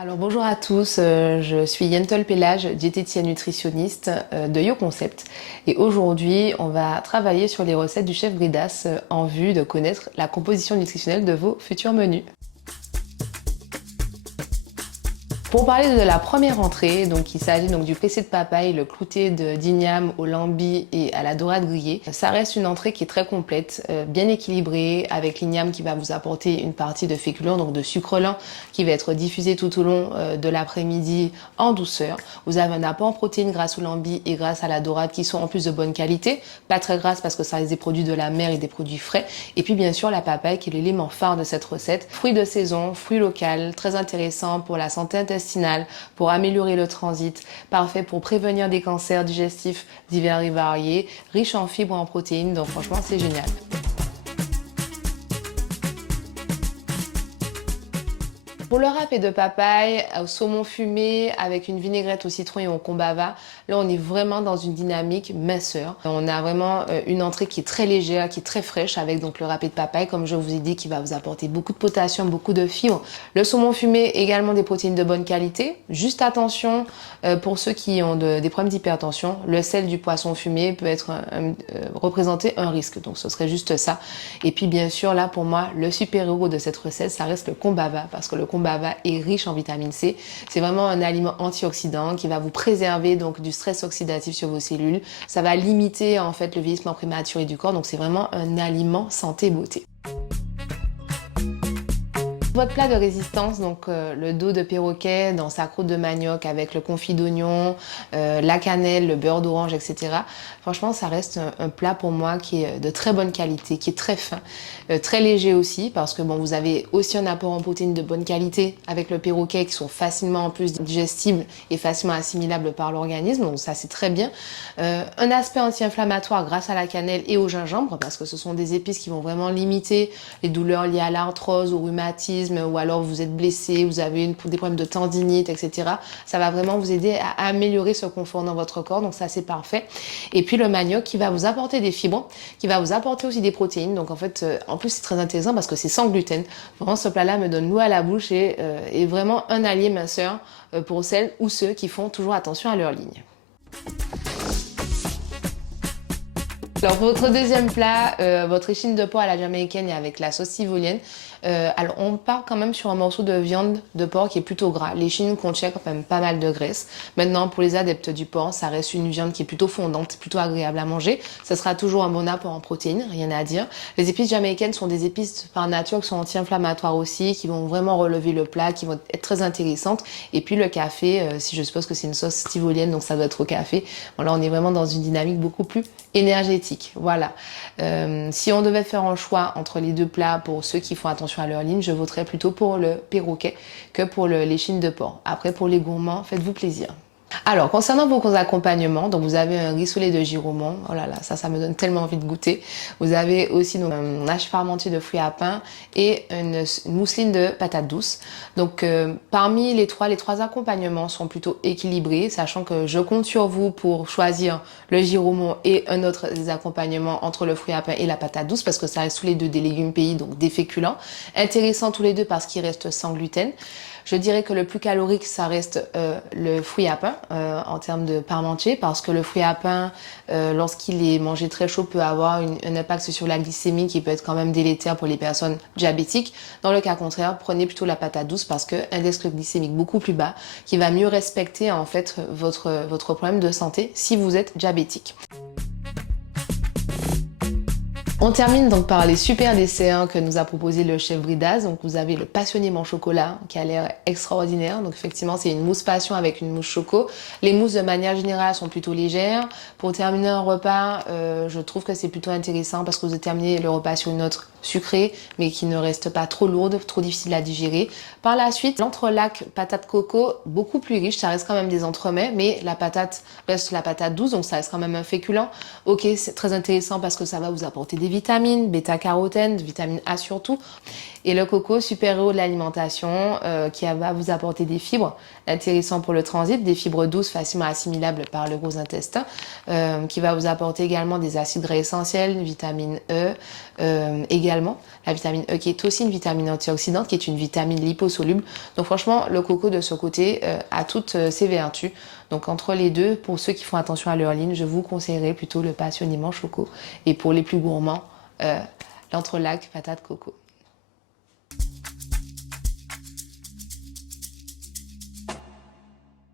Alors bonjour à tous, je suis Yentol Pelage, diététicienne nutritionniste de YoConcept et aujourd'hui on va travailler sur les recettes du chef Bridas en vue de connaître la composition nutritionnelle de vos futurs menus. Pour parler de la première entrée, donc il s'agit donc du pressé de papaye, le clouté d'igname au lambi et à la dorade grillée. Ça reste une entrée qui est très complète, bien équilibrée, avec l'igname qui va vous apporter une partie de féculent, donc de sucre lent, qui va être diffusé tout au long de l'après-midi en douceur. Vous avez un apport en protéines grâce au lambi et grâce à la dorade qui sont en plus de bonne qualité, pas très grasses parce que ça reste des produits de la mer et des produits frais. Et puis bien sûr la papaye qui est l'élément phare de cette recette. Fruit de saison, fruit local, très intéressant pour la santé intestinale, pour améliorer le transit, parfait pour prévenir des cancers digestifs divers et variés, riche en fibres et en protéines, donc franchement c'est génial. Pour le râpé de papaye, au saumon fumé, avec une vinaigrette au citron et au combava, là on est vraiment dans une dynamique minceur. On a vraiment une entrée qui est très légère, qui est très fraîche, avec donc le râpé de papaye, comme je vous ai dit, qui va vous apporter beaucoup de potassium, beaucoup de fibres. Le saumon fumé, également des protéines de bonne qualité. Juste attention, pour ceux qui ont des problèmes d'hypertension, le sel du poisson fumé peut être représenter un risque, donc ce serait juste ça. Et puis bien sûr, là pour moi, le super-héros de cette recette, ça reste le combava, parce que le combava est riche en vitamine C. C'est vraiment un aliment antioxydant qui va vous préserver donc du stress oxydatif sur vos cellules. Ça va limiter en fait le vieillissement prématuré du corps. Donc c'est vraiment un aliment santé beauté. Votre plat de résistance, donc le dos de perroquet dans sa croûte de manioc avec le confit d'oignon, la cannelle, le beurre d'orange, etc. Franchement, ça reste un plat pour moi qui est de très bonne qualité, qui est très fin, très léger aussi, parce que bon, vous avez aussi un apport en protéines de bonne qualité avec le perroquet qui sont facilement en plus digestibles et facilement assimilables par l'organisme, donc ça c'est très bien. Un aspect anti-inflammatoire grâce à la cannelle et au gingembre, parce que ce sont des épices qui vont vraiment limiter les douleurs liées à l'arthrose, au rhumatisme, ou alors vous êtes blessé, vous avez des problèmes de tendinite, etc. Ça va vraiment vous aider à améliorer ce confort dans votre corps, donc ça c'est parfait. Et puis le manioc qui va vous apporter des fibres, qui va vous apporter aussi des protéines, donc en fait, en plus c'est très intéressant parce que c'est sans gluten. Vraiment ce plat-là me donne l'eau à la bouche et est vraiment un allié minceur pour celles ou ceux qui font toujours attention à leur ligne. Alors pour votre deuxième plat, votre échine de porc à la jamaïcaine et avec la sauce ivolienne, alors on part quand même sur un morceau de viande de porc qui est plutôt gras. L'échine contient quand même pas mal de graisse. Maintenant pour les adeptes du porc, ça reste une viande qui est plutôt fondante, plutôt agréable à manger. Ça sera toujours un bon apport en protéines, rien à dire. Les épices jamaïcaines sont des épices par nature qui sont anti-inflammatoires aussi, qui vont vraiment relever le plat, qui vont être très intéressantes. Et puis le café, si je suppose que c'est une sauce ivolienne, donc ça doit être au café. Bon, là on est vraiment dans une dynamique beaucoup plus énergétique. Voilà. Si on devait faire un choix entre les deux plats pour ceux qui font attention à leur ligne, je voterais plutôt pour le perroquet que pour l'échine de porc. Après, pour les gourmands, faites-vous plaisir. Alors, concernant vos accompagnements, donc vous avez un rissolet de giromont, oh là là, ça me donne tellement envie de goûter. Vous avez aussi donc, un hache parmentier de fruits à pain et une mousseline de patates douces. Donc, parmi les trois accompagnements sont plutôt équilibrés, sachant que je compte sur vous pour choisir le giromont et un autre des accompagnements entre le fruit à pain et la patate douce, parce que ça reste tous les deux des légumes pays, donc des féculents. Intéressants tous les deux parce qu'ils restent sans gluten. Je dirais que le plus calorique, ça reste le fruit à pain en termes de parmentier, parce que le fruit à pain, lorsqu'il est mangé très chaud, peut avoir un impact sur la glycémie qui peut être quand même délétère pour les personnes diabétiques. Dans le cas contraire, prenez plutôt la patate douce parce que index glycémique beaucoup plus bas, qui va mieux respecter en fait votre problème de santé si vous êtes diabétique. On termine donc par les super desserts que nous a proposé le chef Bridas. Donc vous avez le passionnément chocolat qui a l'air extraordinaire. Donc effectivement c'est une mousse passion avec une mousse choco. Les mousses de manière générale sont plutôt légères. Pour terminer un repas, je trouve que c'est plutôt intéressant parce que vous terminez le repas sur une note sucrée mais qui ne reste pas trop lourde, trop difficile à digérer. Par la suite, l'entrelac patate coco, beaucoup plus riche. Ça reste quand même des entremets mais la patate reste la patate douce, donc ça reste quand même un féculent. Ok, c'est très intéressant parce que ça va vous apporter des vitamines, bêta-carotène, vitamine A surtout. Et le coco, super-héros de l'alimentation, qui va vous apporter des fibres, intéressant pour le transit, des fibres douces facilement assimilables par le gros intestin, qui va vous apporter également des acides gras essentiels, vitamine E, également également. La vitamine E qui est aussi une vitamine antioxydante, qui est une vitamine liposoluble. Donc franchement, le coco de ce côté a toutes ses vertus. Donc entre les deux, pour ceux qui font attention à leur ligne, je vous conseillerais plutôt le passionnément choco. Et pour les plus gourmands, l'entrelac patate coco.